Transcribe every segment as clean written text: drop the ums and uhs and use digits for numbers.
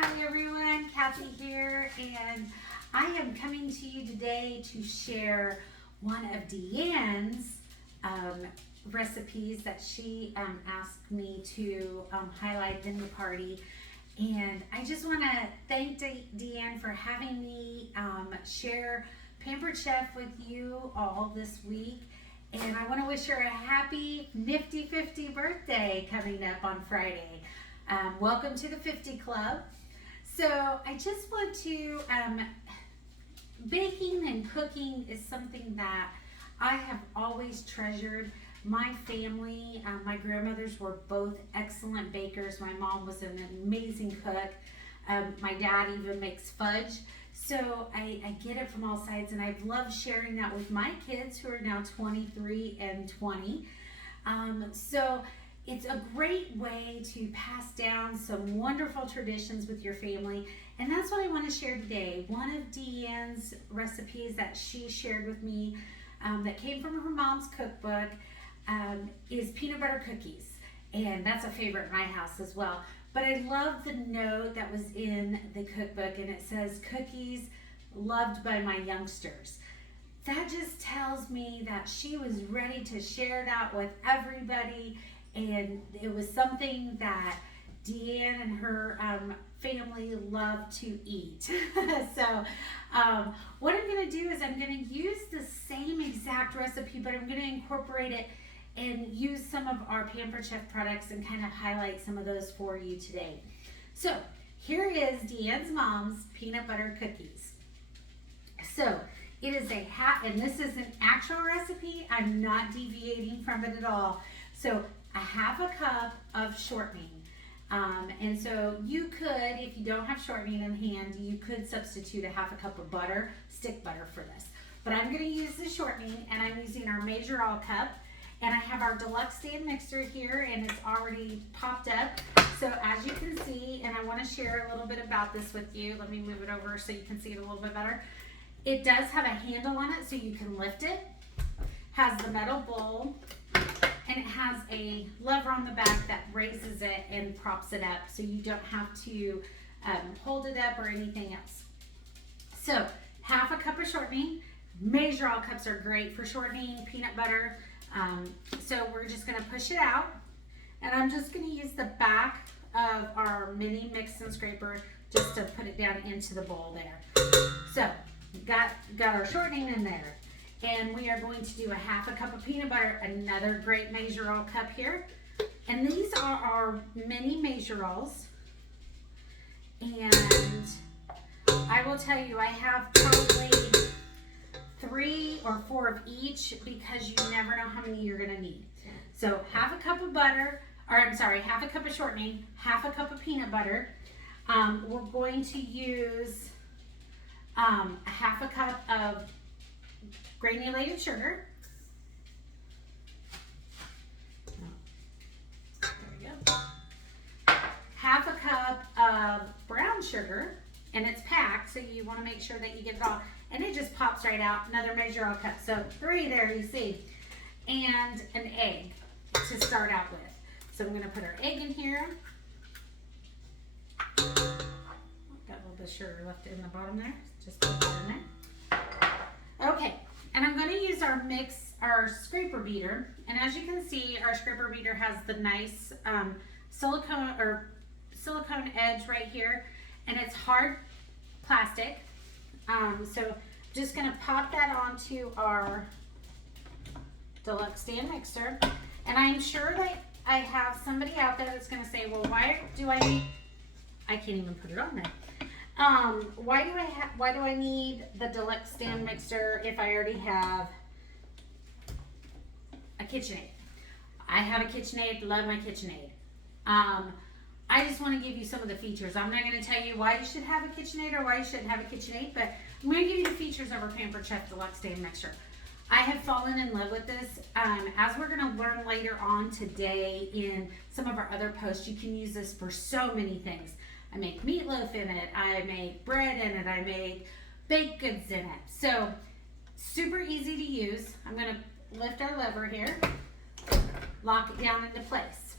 Hi everyone, Kathy here, and I am coming to you today to share one of Deanne's recipes that she asked me to highlight in the party. And I just want to thank Deanne for having me share Pampered Chef with you all this week. And I want to wish her a happy Nifty 50 birthday coming up on Friday. Welcome to the 50 Club. So I just want to, baking and cooking is something that I have always treasured. My family, my grandmothers were both excellent bakers. My mom was an amazing cook. My dad even makes fudge. So I get it from all sides, and I've loved sharing that with my kids who are now 23 and 20. So it's a great way to pass down some wonderful traditions with your family, and that's what I want to share today. One of Deanne's recipes that she shared with me that came from her mom's cookbook is peanut butter cookies, and that's a favorite in my house as well. But I love the note that was in the cookbook, and it says, "Cookies loved by my youngsters." That just tells me that she was ready to share that with everybody, and it was something that Deanne and her family love to eat. So what I'm going to do is I'm going to use the same exact recipe, but I'm going to incorporate it and use some of our Pampered Chef products and kind of highlight some of those for you today. So here is Deanne's mom's peanut butter cookies. So it is and this is an actual recipe. I'm not deviating from it at all. So a half a cup of shortening. And so you could, if you don't have shortening in hand, you could substitute a half a cup of butter, stick butter for this. But I'm going to use the shortening, and I'm using our Major All cup. And I have our deluxe stand mixer here, and it's already popped up. So as you can see, and I want to share a little bit about this with you. Let me move it over so you can see it a little bit better. It does have a handle on it so you can lift it. Has the metal bowl, and it has a lever on the back that raises it and props it up so you don't have to hold it up or anything else. So half a cup of shortening. Major All cups are great for shortening, peanut butter. So we're just going to push it out, and I'm just going to use the back of our mini mix and scraper just to put it down into the bowl there. So got our shortening in there, and we are going to do a half a cup of peanut butter, another great Major All cup here. And these are our mini Major Alls, and I will tell you, I have probably 3 or 4 of each because you never know how many you're going to need. So half a cup of butter, or I'm sorry, half a cup of shortening, half a cup of peanut butter. We're going to use a half a cup of granulated sugar. There we go. Half a cup of brown sugar, and it's packed, so you want to make sure that you get it all. And it just pops right out. Another Major All cup. So 3 there, you see. And an egg to start out with. So I'm going to put our egg in here. Got a little bit of sugar left in the bottom there. Just put that in there. Okay. And I'm going to use our scraper beater. And as you can see, our scraper beater has the nice silicone edge right here. And it's hard plastic. So just going to pop that onto our deluxe stand mixer. And I'm sure that I have somebody out there that's going to say, well, why do I need, I can't even put it on there. Why do I need the deluxe stand mixer if I already have a KitchenAid? I have a KitchenAid, love my KitchenAid. I just want to give you some of the features. I'm not going to tell you why you should have a KitchenAid or why you shouldn't have a KitchenAid, but I'm going to give you the features of our Pampered Chef Deluxe Stand Mixer. I have fallen in love with this. As we're going to learn later on today in some of our other posts, you can use this for so many things. I make meatloaf in it, I make bread in it, I make baked goods in it. So super easy to use. I'm going to lift our lever here, lock it down into place.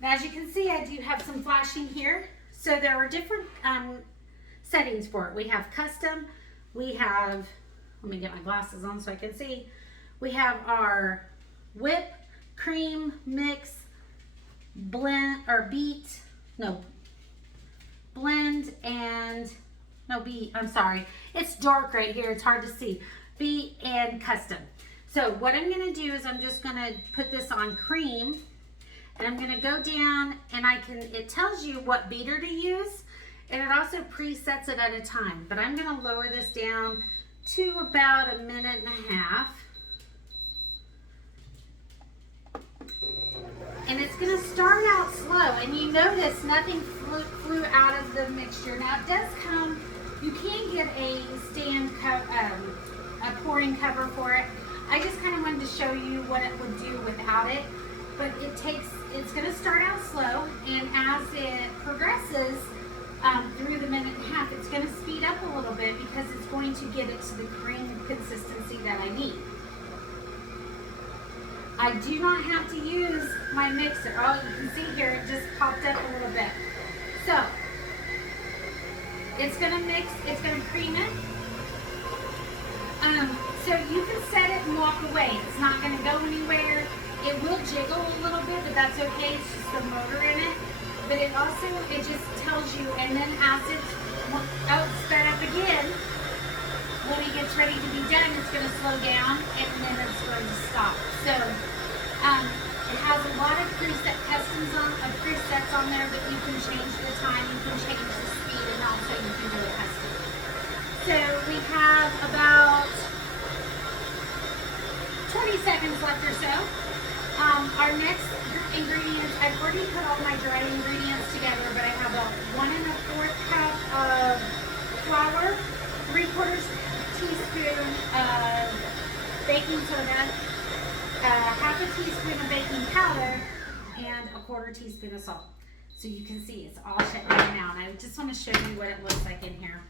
Now, as you can see, I do have some flashing here. So there are different settings for it. We have custom, we have, let me get my glasses on so I can see. We have our whip, cream, mix, blend, or beat, no, blend and, no beat, I'm sorry. It's dark right here, it's hard to see. Beat and custom. So what I'm gonna do is I'm just gonna put this on cream, and I'm gonna go down and it tells you what beater to use, and it also presets it at a time. But I'm gonna lower this down to about 1.5 minutes. And it's gonna start out slow, and you notice nothing flew out of the mixture. Now it does come, you can get a a pouring cover for it. I just kind of wanted to show you what it would do without it. But it's gonna start out slow, and as it progresses through the 1.5 minutes, it's gonna speed up a little bit because it's going to get it to the cream consistency that I need. I do not have to use my mixer. Oh, you can see here, it just popped up a little bit. So, it's gonna mix, it's gonna cream it. So you can set it and walk away. It's not gonna go anywhere. It will jiggle a little bit, but that's okay. It's just the motor in it. But it just tells you, and then as it's sped up again, when it gets ready to be done, it's going to slow down, and then it's going to stop. So it has a lot of presets on there, but you can change the time, you can change the speed, and also you can do it custom. So we have about 20 seconds left or so. Our next ingredients, I've already put all my dry ingredients together, but I have a 1 1/4 cup of flour, 3/4 teaspoon of baking soda, 1/2 teaspoon of baking powder, and 1/4 teaspoon of salt. So you can see it's all shut down now, and I just want to show you what it looks like in here.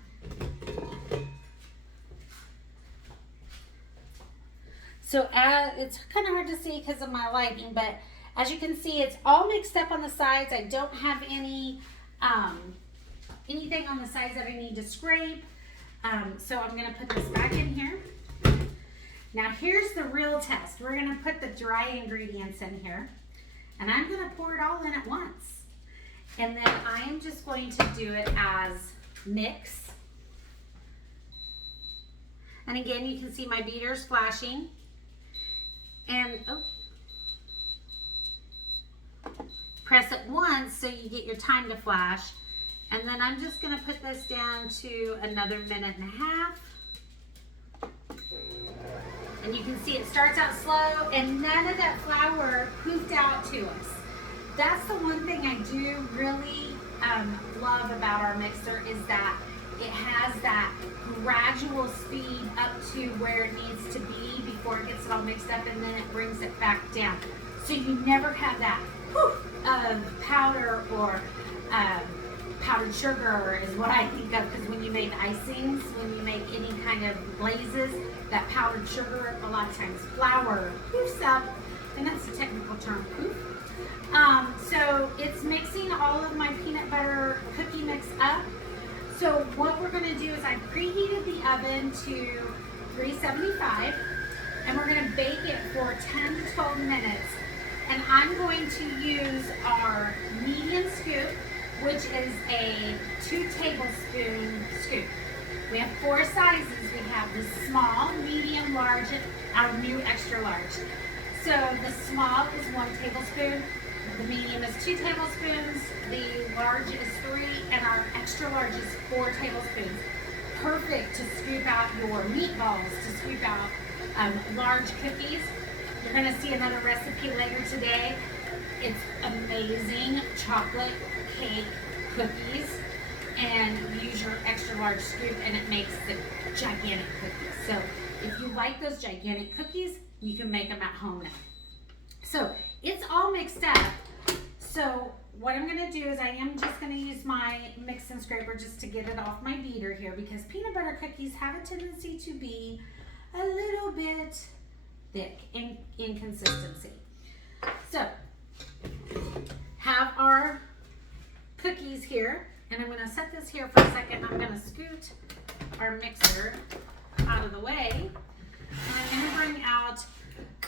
So it's kind of hard to see because of my lighting, but as you can see, it's all mixed up on the sides. I don't have any anything on the sides that I need to scrape. So I'm going to put this back in here. Now here's the real test. We're going to put the dry ingredients in here, and I'm going to pour it all in at once. And then I am just going to do it as mix. And again, you can see my beater's flashing. And press it once so you get your time to flash. And then I'm just going to put this down to another 1.5 minutes. And you can see it starts out slow, and none of that flour poofed out to us. That's the one thing I do really love about our mixer, is that it has that gradual speed up to where it needs to be before it gets it all mixed up, and then it brings it back down. So you never have that powder or powdered sugar is what I think of, because when you make icings, when you make any kind of glazes, that powdered sugar, a lot of times flour poofs up, and that's the technical term, poof. So it's mixing all of my peanut butter cookie mix up. So what we're going to do is I preheated the oven to 375, and we're going to bake it for 10 to 12 minutes. And I'm going to use our medium scoop, which is a 2 tablespoon scoop. We have 4 sizes. We have the small, medium, large, and our new extra large. So the small is 1 tablespoon. The medium is 2 tablespoons, the large is 3, and our extra large is 4 tablespoons. Perfect to scoop out your meatballs, to scoop out large cookies. You're going to see another recipe later today. It's amazing chocolate cake cookies, and you use your extra large scoop and it makes the gigantic cookies. So if you like those gigantic cookies, you can make them at home now. So it's all mixed up. So what I'm going to do is I am just going to use my mix and scraper just to get it off my beater here, because peanut butter cookies have a tendency to be a little bit thick in consistency. So have our cookies here. And I'm gonna set this here for a second. I'm gonna scoot our mixer out of the way. And I'm gonna bring out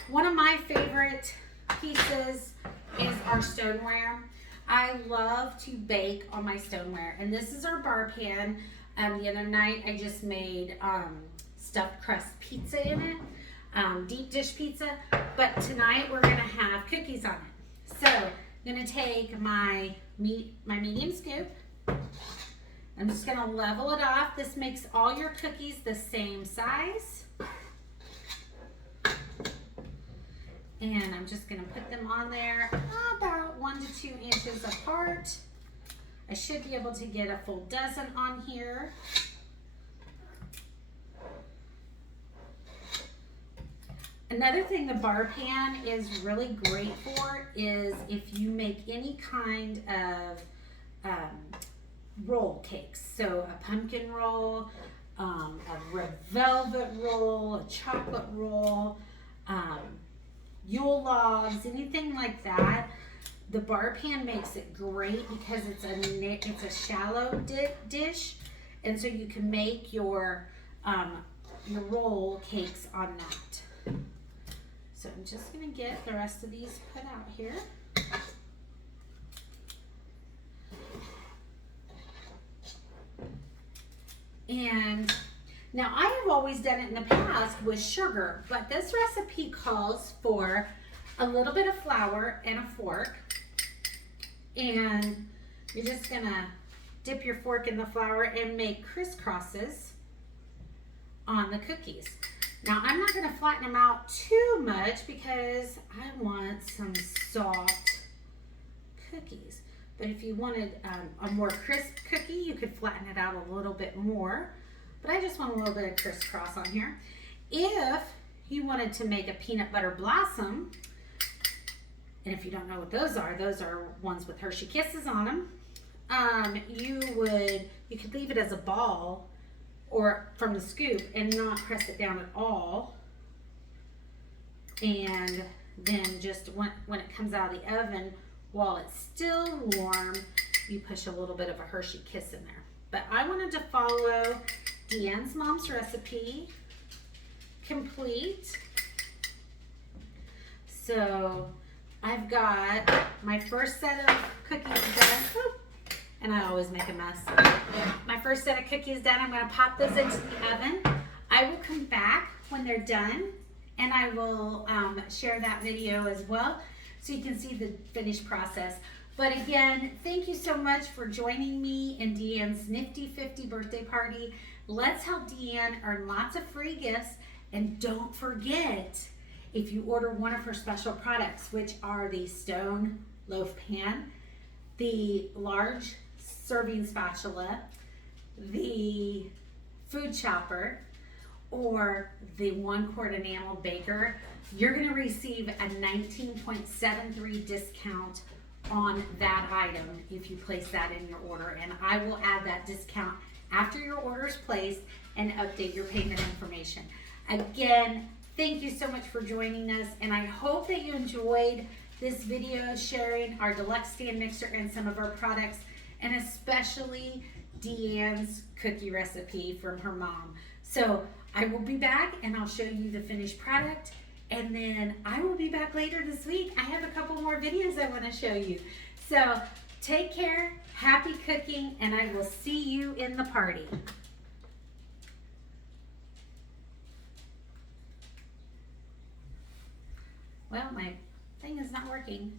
one of my favorite pieces is our stoneware. I love to bake on my stoneware. And this is our bar pan. The other night I just made stuffed crust pizza in it, deep dish pizza. But tonight we're gonna have cookies on it. So I'm gonna take my medium scoop. I'm just gonna level it off. This makes all your cookies the same size. And I'm just gonna put them on there about 1 to 2 inches apart. I should be able to get a full dozen on here. Another thing the bar pan is really great for is if you make any kind of roll cakes. So a pumpkin roll, a red velvet roll, a chocolate roll, Yule logs, anything like that. The bar pan makes it great because it's a shallow dish, and so you can make your roll cakes on that. So I'm just gonna get the rest of these put out here. And now I have always done it in the past with sugar, but this recipe calls for a little bit of flour and a fork. And you're just gonna dip your fork in the flour and make crisscrosses on the cookies. Now I'm not gonna flatten them out too much because I want some soft cookies. But if you wanted a more crisp cookie, you could flatten it out a little bit more. But I just want a little bit of crisscross on here. If you wanted to make a peanut butter blossom, and if you don't know what those are ones with Hershey Kisses on them. You could leave it as a ball or from the scoop and not press it down at all. And then just when it comes out of the oven, while it's still warm, you push a little bit of a Hershey Kiss in there. But I wanted to follow Deanne's mom's recipe complete. So I've got my first set of cookies done. And I always make a mess. My first set of cookies done. I'm gonna pop those into the oven. I will come back when they're done and I will share that video as well so you can see the finished process. But again, thank you so much for joining me in Deanne's Nifty 50 birthday party. Let's help Deanne earn lots of free gifts. And don't forget, if you order one of her special products, which are the stone loaf pan, the large serving spatula, the food chopper, or the 1 quart enameled baker, you're gonna receive a 19.73 discount on that item if you place that in your order. And I will add that discount after your order is placed and update your payment information. Again, thank you so much for joining us, and I hope that you enjoyed this video sharing our deluxe stand mixer and some of our products, and especially Deanne's cookie recipe from her mom. So I will be back and I'll show you the finished product, and then I will be back later this week. I have a couple more videos I want to show you. So take care, happy cooking, and I will see you in the party. Well, my thing is not working.